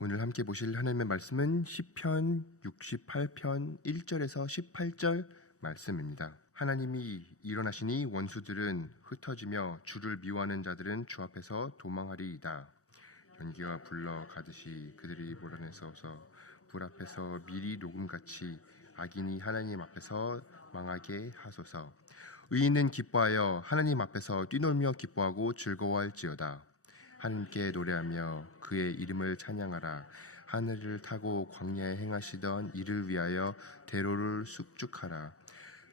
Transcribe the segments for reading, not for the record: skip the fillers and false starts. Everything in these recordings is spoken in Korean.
오늘 함께 보실 하나님의 말씀은 시편 68편 1절에서 18절 말씀입니다. 하나님이 일어나시니 원수들은 흩어지며 주를 미워하는 자들은 주 앞에서 도망하리이다. 연기와 불러 가듯이 그들이 몰아내서서 불 앞에서 미리 녹음같이 악인이 하나님 앞에서 망하게 하소서. 의인은 기뻐하여 하나님 앞에서 뛰놀며 기뻐하고 즐거워할지어다. 하나님께 노래하며 그의 이름을 찬양하라. 하늘을 타고 광야에 행하시던 이를 위하여 대로를 숙축하라.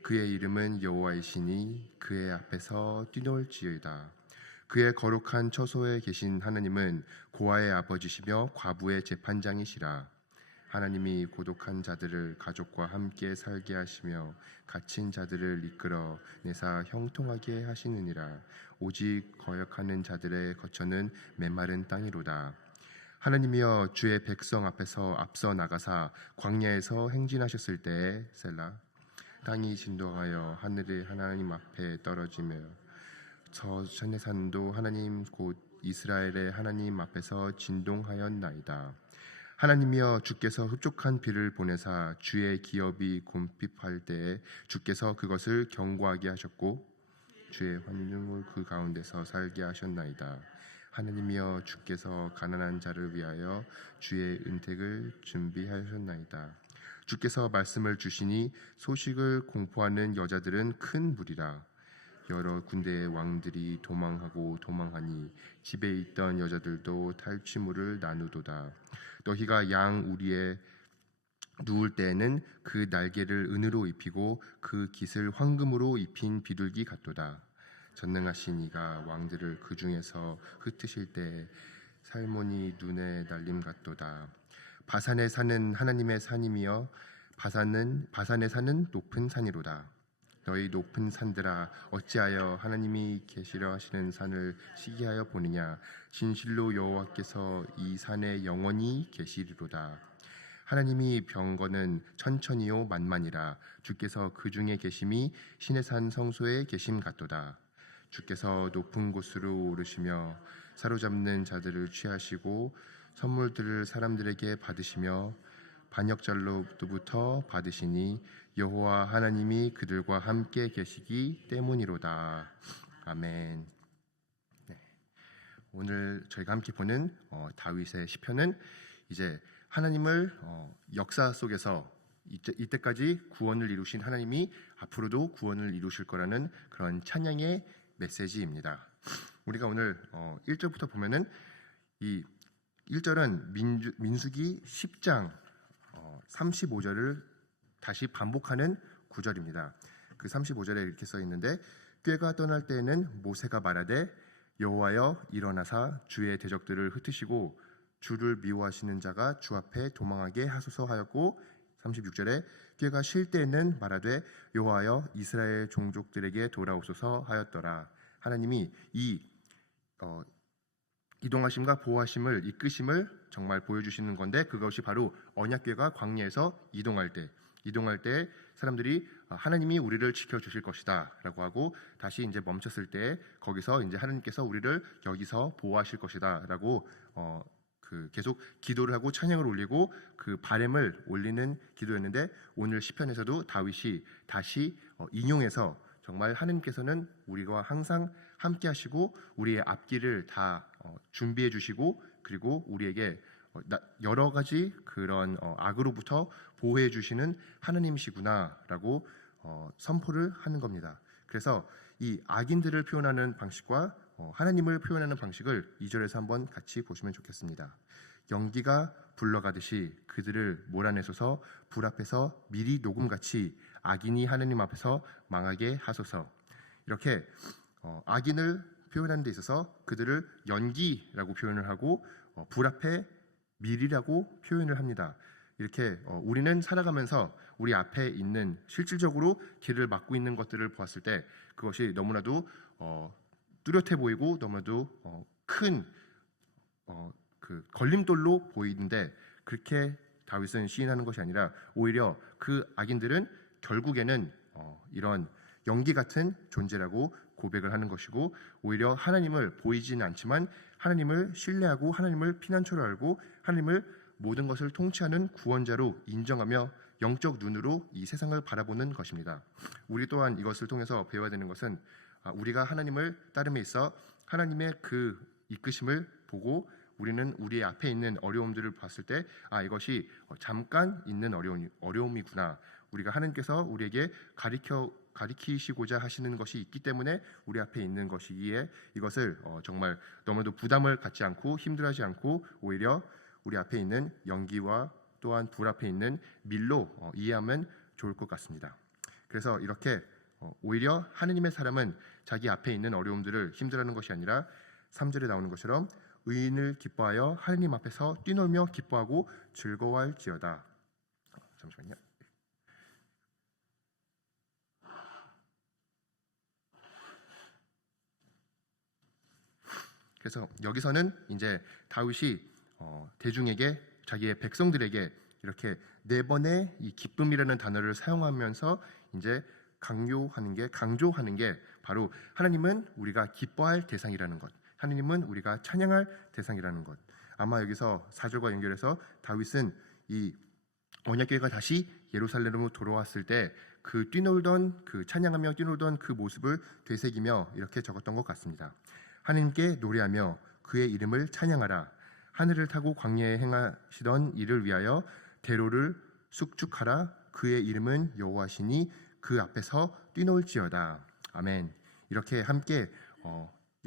그의 이름은 여호와이시니 그의 앞에서 뛰놀지어다. 그의 거룩한 처소에 계신 하나님은 고아의 아버지시며 과부의 재판장이시라. 하나님이 고독한 자들을 가족과 함께 살게 하시며 갇힌 자들을 이끌어 내사 형통하게 하시느니라. 오직 거역하는 자들의 거처는 메마른 땅이로다. 하나님이여 주의 백성 앞에서 앞서 나가사 광야에서 행진하셨을 때에 셀라. 땅이 진동하여 하늘이 하나님 앞에 떨어지며 저 전해산도 하나님 곧 이스라엘의 하나님 앞에서 진동하였나이다. 하나님이여 주께서 흡족한 비를 보내사 주의 기업이 곰핍할 때에 주께서 그것을 견고하게 하셨고 주의 환중을 그 가운데서 살게 하셨나이다. 하나님이여 주께서 가난한 자를 위하여 주의 은택을 준비하셨나이다. 주께서 말씀을 주시니 소식을 공포하는 여자들은 큰 무리라. 여러 군대의 왕들이 도망하니 집에 있던 여자들도 탈취물을 나누도다. 너희가 양 우리에 누울 때에는 그 날개를 은으로 입히고 그 깃을 황금으로 입힌 비둘기 같도다. 전능하신 이가 왕들을 그 중에서 흩으실 때 살몬이 눈에 날림 같도다. 바산에 사는 하나님의 산임이여 바산에 사는 높은 산이로다. 너희 높은 산들아 어찌하여 하나님이 계시려 하시는 산을 시기하여 보느냐. 진실로 여호와께서 이 산에 영원히 계시리로다. 하나님이 병거는 천천히요 만만이라. 주께서 그 중에 계심이 신의 산 성소에 계심 같도다. 주께서 높은 곳으로 오르시며 사로잡는 자들을 취하시고 선물들을 사람들에게 받으시며 반역자로부터 받으시니 여호와 하나님이 그들과 함께 계시기 때문이로다. 아멘. 네. 오늘 저희가 함께 보는 다윗의 시편은 이제 하나님을 역사 속에서 이때까지 구원을 이루신 하나님이 앞으로도 구원을 이루실 거라는 그런 찬양의 메시지입니다. 우리가 오늘 1절부터 보면은 이 1절은 민수기 10장 35절을 다시 반복하는 구절입니다. 그 35절에 이렇게 써 있는데 꾀가 떠날 때에는 모세가 말하되 여호와여 일어나사 주의 대적들을 흩으시고 주를 미워하시는 자가 주 앞에 도망하게 하소서 하였고 36절에 꾀가 쉴 때에는 말하되 여호와여 이스라엘 종족들에게 돌아오소서 하였더라. 하나님이 이 이동하심과 보호하심을 이끄심을 정말 보여주시는 건데 그것이 바로 언약궤가 광야에서 이동할 때 사람들이 하나님이 우리를 지켜주실 것이다 라고 하고 다시 이제 멈췄을 때 거기서 이제 하나님께서 우리를 여기서 보호하실 것이다 라고 계속 기도를 하고 찬양을 올리고 그 바램을 올리는 기도였는데 오늘 시편에서도 다윗이 다시 인용해서 정말 하나님께서는 우리와 항상 함께 하시고 우리의 앞길을 다 준비해 주시고 그리고 우리에게 여러 가지 그런 악으로부터 보호해 주시는 하나님이시구나라고 선포를 하는 겁니다. 그래서 이 악인들을 표현하는 방식과 하나님을 표현하는 방식을 2절에서 한번 같이 보시면 좋겠습니다. 연기가 불러가듯이 그들을 몰아내소서. 불 앞에서 미리 녹음같이 악인이 하나님 앞에서 망하게 하소서. 이렇게 악인을 표현하는 데 있어서 그들을 연기라고 표현을 하고 불 앞에 미리라고 표현을 합니다. 이렇게 우리는 살아가면서 우리 앞에 있는 실질적으로 길을 막고 있는 것들을 보았을 때 그것이 너무나도 뚜렷해 보이고 너무나도 큰 그 걸림돌로 보이는데 그렇게 다윗은 시인하는 것이 아니라 오히려 그 악인들은 결국에는 이런 연기 같은 존재라고 고백을 하는 것이고 오히려 하나님을 보이지는 않지만 하나님을 신뢰하고 하나님을 피난처로 알고 하나님을 모든 것을 통치하는 구원자로 인정하며 영적 눈으로 이 세상을 바라보는 것입니다. 우리 또한 이것을 통해서 배워야 되는 것은 우리가 하나님을 따름에 있어 하나님의 그 이끄심을 보고 우리는 우리 앞에 있는 어려움들을 봤을 때 이것이 잠깐 있는 어려움이구나. 우리가 하나님께서 우리에게 가리키시고자 하시는 것이 있기 때문에 우리 앞에 있는 것이기에 이것을 정말 너무나도 부담을 갖지 않고 힘들어하지 않고 오히려 우리 앞에 있는 연기와 또한 불 앞에 있는 밀로 이해하면 좋을 것 같습니다. 그래서 이렇게 오히려 하느님의 사람은 자기 앞에 있는 어려움들을 힘들어하는 것이 아니라 3절에 나오는 것처럼 의인을 기뻐하여 하느님 앞에서 뛰놀며 기뻐하고 즐거워할지어다. 잠시만요. 그래서 여기서는 이제 다윗이 대중에게 자기의 백성들에게 이렇게 4번의 이 기쁨이라는 단어를 사용하면서 이제 강조하는 게 바로 하나님은 우리가 기뻐할 대상이라는 것, 하나님은 우리가 찬양할 대상이라는 것. 아마 여기서 4절과 연결해서 다윗은 이 언약궤가 다시 예루살렘으로 돌아왔을 때 그 찬양하며 뛰놀던 그 모습을 되새기며 이렇게 적었던 것 같습니다. 하나님께 노래하며 그의 이름을 찬양하라. 하늘을 타고 광야에 행하시던 이를 위하여 대로를 숙축하라. 그의 이름은 여호와시니 그 앞에서 뛰놀지어다. 아멘. 이렇게 함께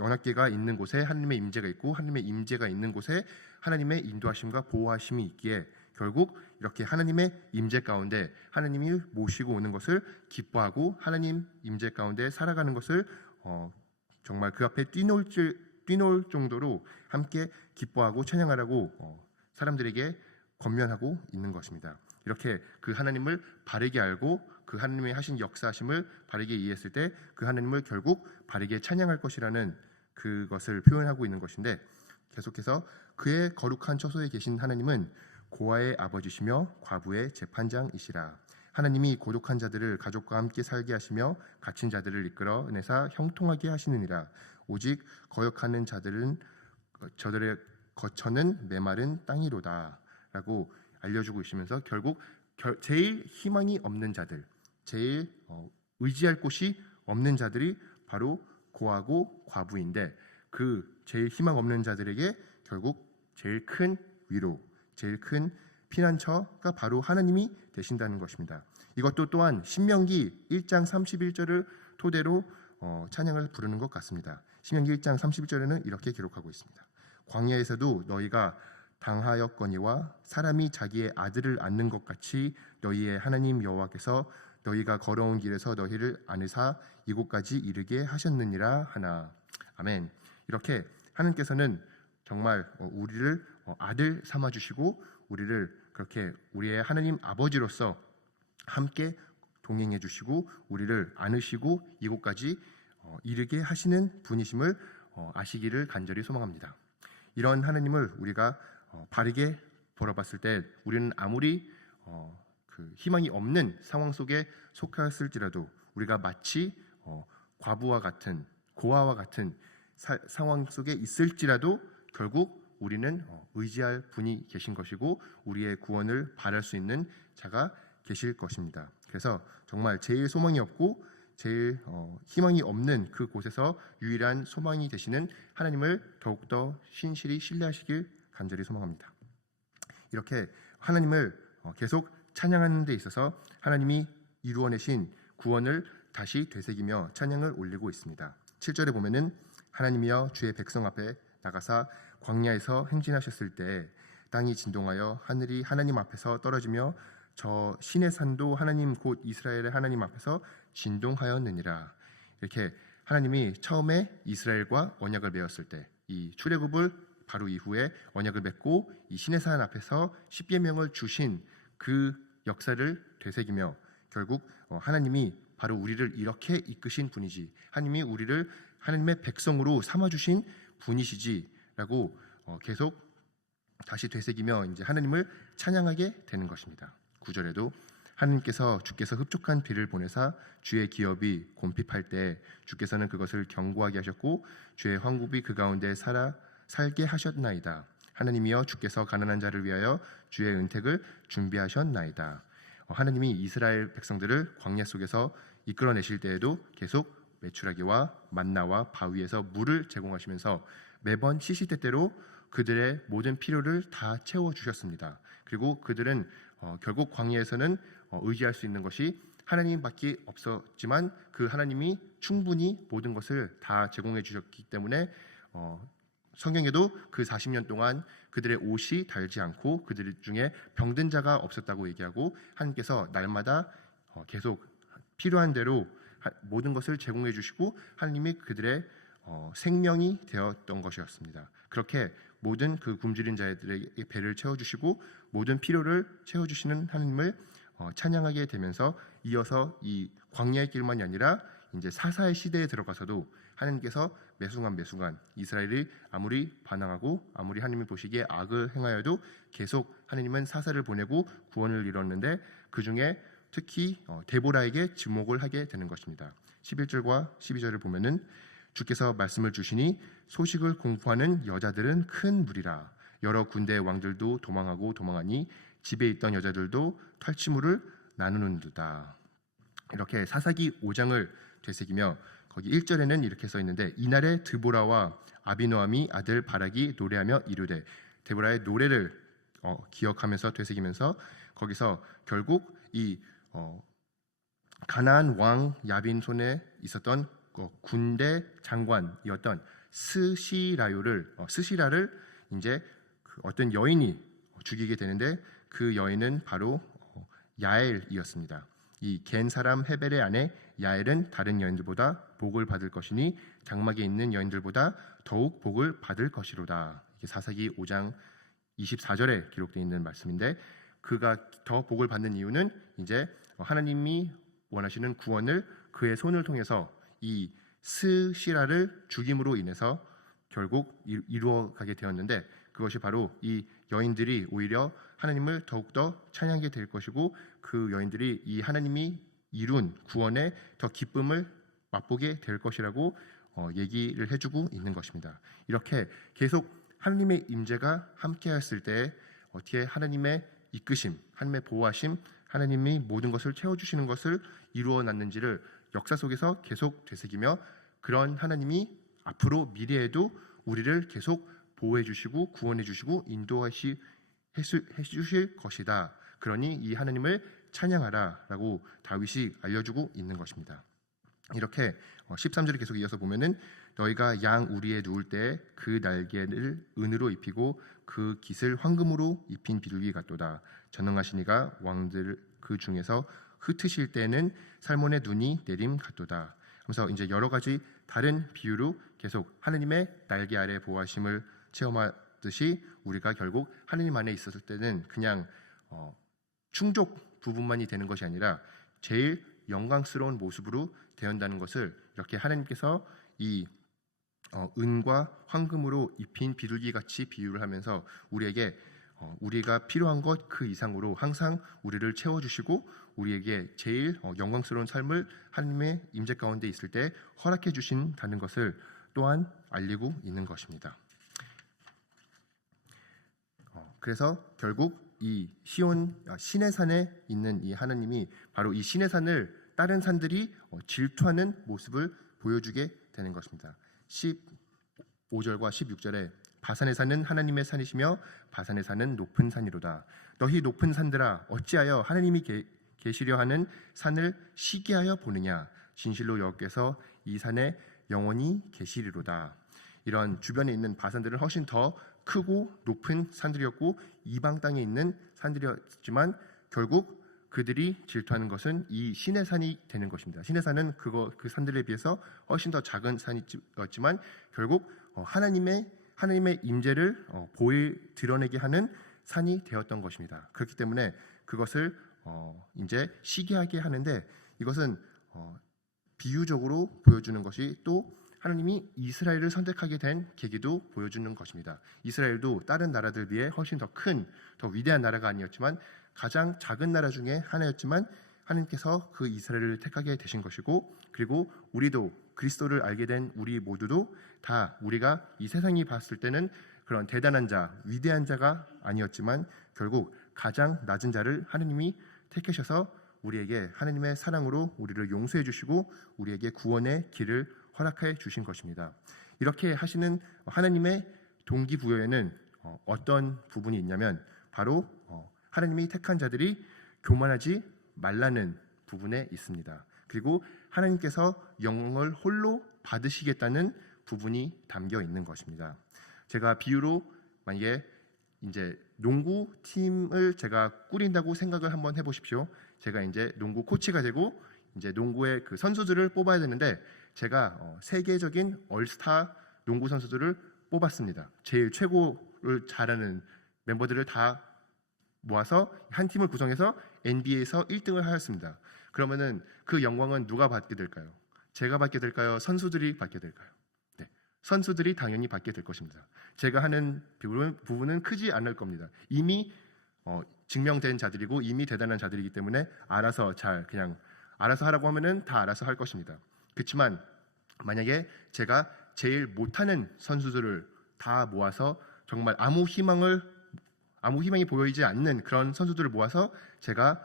언약궤가 있는 곳에 하나님의 임재가 있고 하나님의 임재가 있는 곳에 하나님의 인도하심과 보호하심이 있기에 결국 이렇게 하나님의 임재 가운데 하나님이 모시고 오는 것을 기뻐하고 하나님 임재 가운데 살아가는 것을 정말 그 앞에 뛰놀 정도로 함께 기뻐하고 찬양하라고 사람들에게 권면하고 있는 것입니다. 이렇게 그 하나님을 바르게 알고 그 하나님의 하신 역사하심을 바르게 이해했을 때 그 하나님을 결국 바르게 찬양할 것이라는 그것을 표현하고 있는 것인데, 계속해서 그의 거룩한 처소에 계신 하나님은 고아의 아버지시며 과부의 재판장이시라. 하나님이 고독한 자들을 가족과 함께 살게 하시며 갇힌 자들을 이끌어 내사 형통하게 하시느니라. 오직 거역하는 저들의 거처는 메마른 땅이로다 라고 알려주고 있으면서 결국 제일 희망이 없는 자들, 제일 의지할 곳이 없는 자들이 바로 고아고 과부인데, 그 제일 희망 없는 자들에게 결국 제일 큰 위로, 제일 큰 피난처가 바로 하나님이 되신다는 것입니다. 이것도 또한 신명기 1장 31절을 토대로 찬양을 부르는 것 같습니다. 신명기 1장 31절에는 이렇게 기록하고 있습니다. 광야에서도 너희가 당하였거니와 사람이 자기의 아들을 안는 것 같이 너희의 하나님 여호와께서 너희가 걸어온 길에서 너희를 안으사 이곳까지 이르게 하셨느니라 하나. 아멘. 이렇게 하나님께서는 정말 우리를 아들 삼아 주시고 우리를 그렇게 우리의 하나님 아버지로서 함께 동행해 주시고 우리를 안으시고 이곳까지 이르게 하시는 분이심을 아시기를 간절히 소망합니다. 이런 하나님을 우리가 바르게 돌아봤을 때 우리는 아무리 그 희망이 없는 상황 속에 속했을지라도 우리가 마치 과부와 같은 고아와 같은 상황 속에 있을지라도 결국 우리는 의지할 분이 계신 것이고 우리의 구원을 바랄 수 있는 자가 계실 것입니다. 그래서 정말 제일 소망이 없고 제일 희망이 없는 그 곳에서 유일한 소망이 되시는 하나님을 더욱더 신실히 신뢰하시길 간절히 소망합니다. 이렇게 하나님을 계속 찬양하는 데 있어서 하나님이 이루어내신 구원을 다시 되새기며 찬양을 올리고 있습니다. 7절에 보면은 하나님이여 주의 백성 앞에 나가사 광야에서 행진하셨을 때 땅이 진동하여 하늘이 하나님 앞에서 떨어지며 저 신의 산도 하나님 곧 이스라엘의 하나님 앞에서 진동하였느니라. 이렇게 하나님이 처음에 이스라엘과 언약을 맺었을 때 이 출애굽을 바로 이후에 언약을 맺고 이 신의 산 앞에서 십계명을 주신 그 역사를 되새기며 결국 하나님이 바로 우리를 이렇게 이끄신 분이지, 하나님이 우리를 하나님의 백성으로 삼아주신 분이시지라고 계속 다시 되새기며 이제 하나님을 찬양하게 되는 것입니다. 9절에도 주께서 흡족한 비를 보내사 주의 기업이 곰핍할 때 주께서는 그것을 견고하게 하셨고 주의 황급이 그 가운데 살게 하셨나이다. 하나님이여 주께서 가난한 자를 위하여 주의 은택을 준비하셨나이다. 하나님이 이스라엘 백성들을 광야 속에서 이끌어내실 때에도 계속 메추라기와 만나와 바위에서 물을 제공하시면서 매번 시시때때로 그들의 모든 필요를 다 채워주셨습니다. 그리고 그들은 결국 광야에서는 의지할 수 있는 것이 하나님밖에 없었지만 그 하나님이 충분히 모든 것을 다 제공해 주셨기 때문에 성경에도 그 40년 동안 그들의 옷이 닳지 않고 그들 중에 병든 자가 없었다고 얘기하고 하나님께서 날마다 계속 필요한 대로 모든 것을 제공해 주시고 하나님이 그들의 생명이 되었던 것이었습니다. 그렇게 모든 그 굶주린 자들의 배를 채워주시고 모든 필요를 채워주시는 하나님을 찬양하게 되면서 이어서 이 광야의 길만이 아니라 이제 사사의 시대에 들어가서도 하나님께서 매순간 이스라엘이 아무리 반항하고 아무리 하나님이 보시기에 악을 행하여도 계속 하나님은 사사를 보내고 구원을 이뤘는데 그 중에 특히 데보라에게 지목을 하게 되는 것입니다. 11절과 12절을 보면은 주께서 말씀을 주시니 소식을 공포하는 여자들은 큰 무리라. 여러 군대의 왕들도 도망하니 집에 있던 여자들도 탈취물을 나누는도다. 이렇게 사사기 5장을 되새기며 거기 1절에는 이렇게 써 있는데 이날에 드보라와 아비노함이 아들 바락이 노래하며 이르되 데보라의 노래를 기억하면서 되새기면서 거기서 결국 이 가나안 왕 야빈 손에 있었던 군대 장관이었던 스시라를 이제 어떤 여인이 죽이게 되는데 그 여인은 바로 야엘이었습니다. 이 겐 사람 헤벨의 아내 야엘은 다른 여인들보다 복을 받을 것이니 장막에 있는 여인들보다 더욱 복을 받을 것이로다. 이게 사사기 5장 24절에 기록되어 있는 말씀인데 그가 더 복을 받는 이유는 이제 하나님이 원하시는 구원을 그의 손을 통해서 이 스시라를 죽임으로 인해서 결국 이루어가게 되었는데 그것이 바로 이 여인들이 오히려 하나님을 더욱더 찬양하게 될 것이고 그 여인들이 이 하나님이 이룬 구원의 더 기쁨을 맛보게 될 것이라고 얘기를 해주고 있는 것입니다. 이렇게 계속 하나님의 임재가 함께했을 때 어떻게 하나님의 이끄심, 하나님의 보호하심, 하나님이 모든 것을 채워주시는 것을 이루어놨는지를 역사 속에서 계속 되새기며 그런 하나님이 앞으로 미래에도 우리를 계속 보호해 주시고 구원해 주시고 인도해 주실 것이다. 그러니 이 하나님을 찬양하라 라고 다윗이 알려주고 있는 것입니다. 이렇게 13절을 계속 이어서 보면은 너희가 양 우리에 누울 때 그 날개를 은으로 입히고 그 깃을 황금으로 입힌 비둘기 같도다. 전능하신 이가 왕들 그 중에서 흩으실 때는 살몬의 눈이 내림 같도다. 하면서 이제 여러 가지 다른 비유로 계속 하나님의 날개 아래 보호하심을 체험하듯이 우리가 결국 하나님 안에 있었을 때는 그냥 충족 부분만이 되는 것이 아니라 제일 영광스러운 모습으로 되었다는 것을 이렇게 하나님께서 이 은과 황금으로 입힌 비둘기 같이 비유를 하면서 우리에게 우리가 필요한 것 그 이상으로 항상 우리를 채워주시고 우리에게 제일 영광스러운 삶을 하나님의 임재 가운데 있을 때 허락해 주신다는 것을 또한 알리고 있는 것입니다. 그래서 결국 이 신의 산에 있는 이 하나님이 바로 이 신의 산을 다른 산들이 질투하는 모습을 보여주게 되는 것입니다. 15절과 16절에 바산의 산은 하나님의 산이시며 바산의 산은 높은 산이로다. 너희 높은 산들아 어찌하여 하나님이 계시려 하는 산을 시기하여 보느냐. 진실로 여호와께서 이 산에 영원히 계시리로다. 이런 주변에 있는 바산들은 훨씬 더 크고 높은 산들이었고 이방 땅에 있는 산들이었지만 결국 그들이 질투하는 것은 이 신의 산이 되는 것입니다. 신의 산은 그 산들에 비해서 훨씬 더 작은 산이었지만 결국 하나님의 임재를 드러내게 하는 산이 되었던 것입니다. 그렇기 때문에 그것을 이제 시기하게 하는데 이것은 비유적으로 보여주는 것이 또 하나님이 이스라엘을 선택하게 된 계기도 보여주는 것입니다. 이스라엘도 다른 나라들 비해 훨씬 더 큰, 더 위대한 나라가 아니었지만 가장 작은 나라 중에 하나였지만 하나님께서 그 이스라엘을 택하게 되신 것이고 그리고 우리도 그리스도를 알게 된 우리 모두도 다 우리가 이 세상이 봤을 때는 그런 대단한 자, 위대한 자가 아니었지만 결국 가장 낮은 자를 하느님이 택하셔서 우리에게 하느님의 사랑으로 우리를 용서해 주시고 우리에게 구원의 길을 허락해 주신 것입니다. 이렇게 하시는 하느님의 동기부여에는 어떤 부분이 있냐면 바로 하느님이 택한 자들이 교만하지 말라는 부분에 있습니다. 그리고 하나님께서 영광을 홀로 받으시겠다는 부분이 담겨 있는 것입니다. 제가 비유로 만약에 이제 농구 팀을 제가 꾸린다고 생각을 한번 해보십시오. 제가 이제 농구 코치가 되고 이제 농구의 그 선수들을 뽑아야 되는데 제가 세계적인 얼스타 농구 선수들을 뽑았습니다. 제일 최고를 잘하는 멤버들을 다 모아서 한 팀을 구성해서 NBA에서 1등을 하였습니다. 그러면은 그 영광은 누가 받게 될까요? 제가 받게 될까요? 선수들이 받게 될까요? 네, 선수들이 당연히 받게 될 것입니다. 제가 하는 부분은 크지 않을 겁니다. 이미 증명된 자들이고 이미 대단한 자들이기 때문에 알아서 그냥 알아서 하라고 하면은 다 알아서 할 것입니다. 그렇지만 만약에 제가 제일 못하는 선수들을 다 모아서 정말 아무 희망이 보이지 않는 그런 선수들을 모아서 제가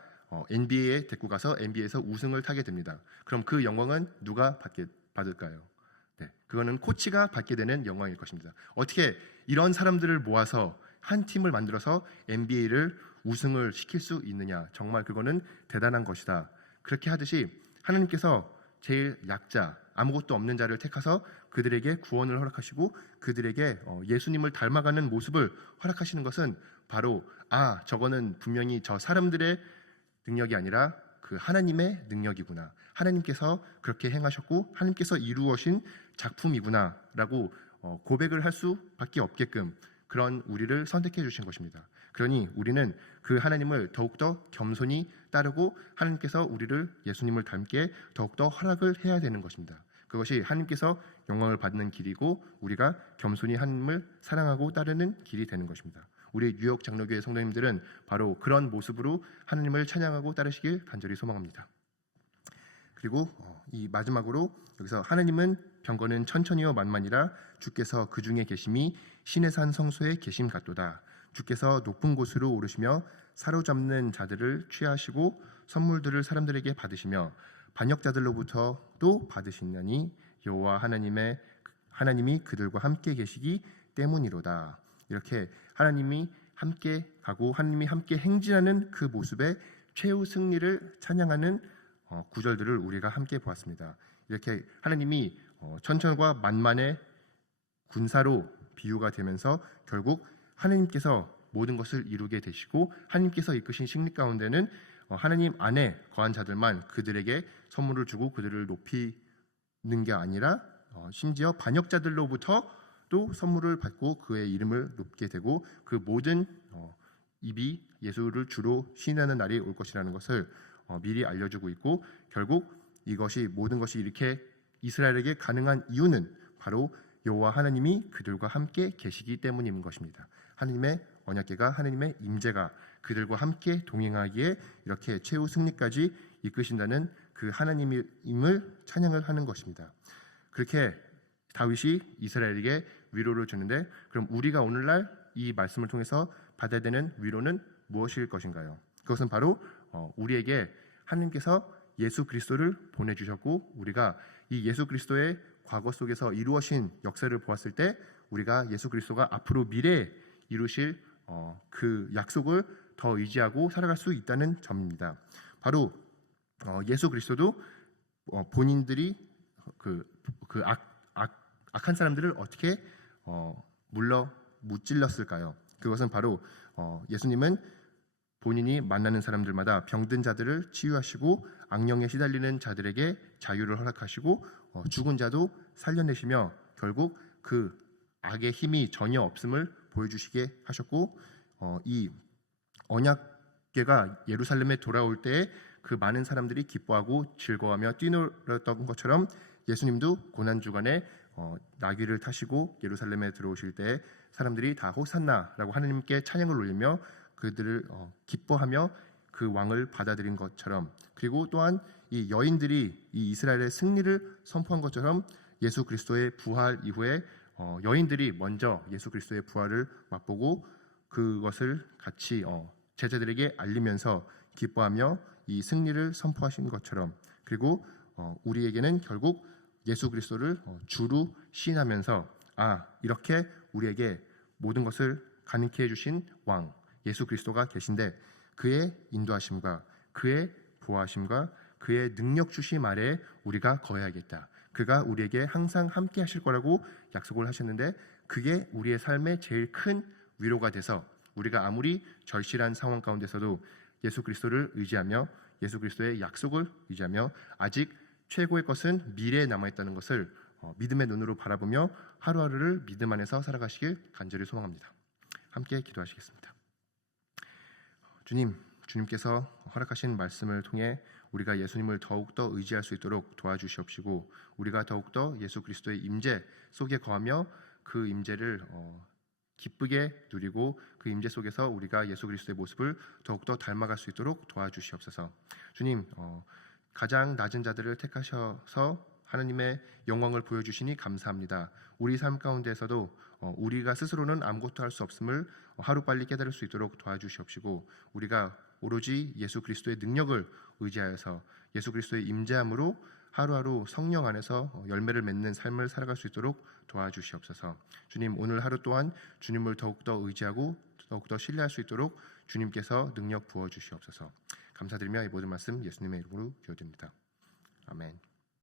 NBA에 데리고 가서 NBA에서 우승을 타게 됩니다. 그럼 그 영광은 누가 받을까요? 네, 그거는 코치가 받게 되는 영광일 것입니다. 어떻게 이런 사람들을 모아서 한 팀을 만들어서 NBA를 우승을 시킬 수 있느냐? 정말 그거는 대단한 것이다. 그렇게 하듯이 하나님께서 제일 약자, 아무것도 없는 자를 택하서 그들에게 구원을 허락하시고 그들에게 예수님을 닮아가는 모습을 허락하시는 것은 바로 저거는 분명히 저 사람들의 능력이 아니라 그 하나님의 능력이구나. 하나님께서 그렇게 행하셨고 하나님께서 이루어신 작품이구나 라고 고백을 할 수밖에 없게끔 그런 우리를 선택해 주신 것입니다. 그러니 우리는 그 하나님을 더욱더 겸손히 따르고 하나님께서 우리를 예수님을 닮게 더욱더 허락을 해야 되는 것입니다. 그것이 하나님께서 영광을 받는 길이고 우리가 겸손히 하나님을 사랑하고 따르는 길이 되는 것입니다. 우리 뉴욕 장로교회 성도님들은 바로 그런 모습으로 하나님을 찬양하고 따르시길 간절히 소망합니다. 그리고 이 마지막으로 여기서 하나님은 병거는 천천히요 만만이라 주께서 그 중에 계심이 신의 산 성소에 계심 같도다. 주께서 높은 곳으로 오르시며 사로잡는 자들을 취하시고 선물들을 사람들에게 받으시며 반역자들로부터 또 받으시나니 여호와 하나님이 그들과 함께 계시기 때문이로다. 이렇게 하나님이 함께 가고 하나님이 함께 행진하는 그 모습의 최후 승리를 찬양하는 구절들을 우리가 함께 보았습니다. 이렇게 하나님이 천천과 만만의 군사로 비유가 되면서 결국 하나님께서 모든 것을 이루게 되시고 하나님께서 이끄신 승리 가운데는 하나님 안에 거한 자들만 그들에게 선물을 주고 그들을 높이는 게 아니라 심지어 반역자들로부터 또 선물을 받고 그의 이름을 높게 되고 그 모든 입이 예수를 주로 시인하는 날이 올 것이라는 것을 미리 알려주고 있고 결국 이것이 모든 것이 이렇게 이스라엘에게 가능한 이유는 바로 여호와 하나님이 그들과 함께 계시기 때문인 것입니다. 하나님의 언약궤가 하나님의 임재가 그들과 함께 동행하기에 이렇게 최후 승리까지 이끄신다는 그 하나님임을 찬양을 하는 것입니다. 그렇게 다윗이 이스라엘에게 위로를 주는데 그럼 우리가 오늘날 이 말씀을 통해서 받아야 되는 위로는 무엇일 것인가요? 그것은 바로 우리에게 하나님께서 예수 그리스도를 보내주셨고 우리가 이 예수 그리스도의 과거 속에서 이루어진 역사를 보았을 때 우리가 예수 그리스도가 앞으로 미래에 이루실 그 약속을 더 의지하고 살아갈 수 있다는 점입니다. 바로 예수 그리스도도 본인들이 악한 사람들을 어떻게 무찔렀을까요? 그것은 바로 예수님은 본인이 만나는 사람들마다 병든 자들을 치유하시고 악령에 시달리는 자들에게 자유를 허락하시고 죽은 자도 살려내시며 결국 그 악의 힘이 전혀 없음을 보여주시게 하셨고 이 언약궤가 예루살렘에 돌아올 때에 그 많은 사람들이 기뻐하고 즐거워하며 뛰놀았던 것처럼 예수님도 고난주간에 나귀를 타시고 예루살렘에 들어오실 때 사람들이 다 호산나라고 하나님께 찬양을 올리며 그들을 기뻐하며 그 왕을 받아들인 것처럼, 그리고 또한 이 여인들이 이 이스라엘의 승리를 선포한 것처럼 예수 그리스도의 부활 이후에 여인들이 먼저 예수 그리스도의 부활을 맛보고 그것을 같이 제자들에게 알리면서 기뻐하며 이 승리를 선포하신 것처럼, 그리고 우리에게는 결국 예수 그리스도를 주로 시인하면서 이렇게 우리에게 모든 것을 가능케 해주신 왕 예수 그리스도가 계신데 그의 인도하심과 그의 보호하심과 그의 능력 주심 아래 우리가 거해야겠다. 그가 우리에게 항상 함께 하실 거라고 약속을 하셨는데 그게 우리의 삶의 제일 큰 위로가 돼서 우리가 아무리 절실한 상황 가운데서도 예수 그리스도를 의지하며 예수 그리스도의 약속을 의지하며 아직 최고의 것은 미래에 남아있다는 것을 믿음의 눈으로 바라보며 하루하루를 믿음 안에서 살아가시길 간절히 소망합니다. 함께 기도하시겠습니다. 주님께서 허락하신 말씀을 통해 우리가 예수님을 더욱더 의지할 수 있도록 도와주시옵시고 우리가 더욱더 예수 그리스도의 임재 속에 거하며 그 임재를 기쁘게 누리고 그 임재 속에서 우리가 예수 그리스도의 모습을 더욱더 닮아갈 수 있도록 도와주시옵소서. 주님, 가장 낮은 자들을 택하셔서 하나님의 영광을 보여주시니 감사합니다. 우리 삶 가운데에서도 우리가 스스로는 아무것도 할 수 없음을 하루빨리 깨달을 수 있도록 도와주시옵시고 우리가 오로지 예수 그리스도의 능력을 의지하여서 예수 그리스도의 임재함으로 하루하루 성령 안에서 열매를 맺는 삶을 살아갈 수 있도록 도와주시옵소서. 주님, 오늘 하루 또한 주님을 더욱더 의지하고 더욱더 신뢰할 수 있도록 주님께서 능력 부어주시옵소서. 감사드리며 이 모든 말씀 예수님의 이름으로 기도드립니다. 아멘.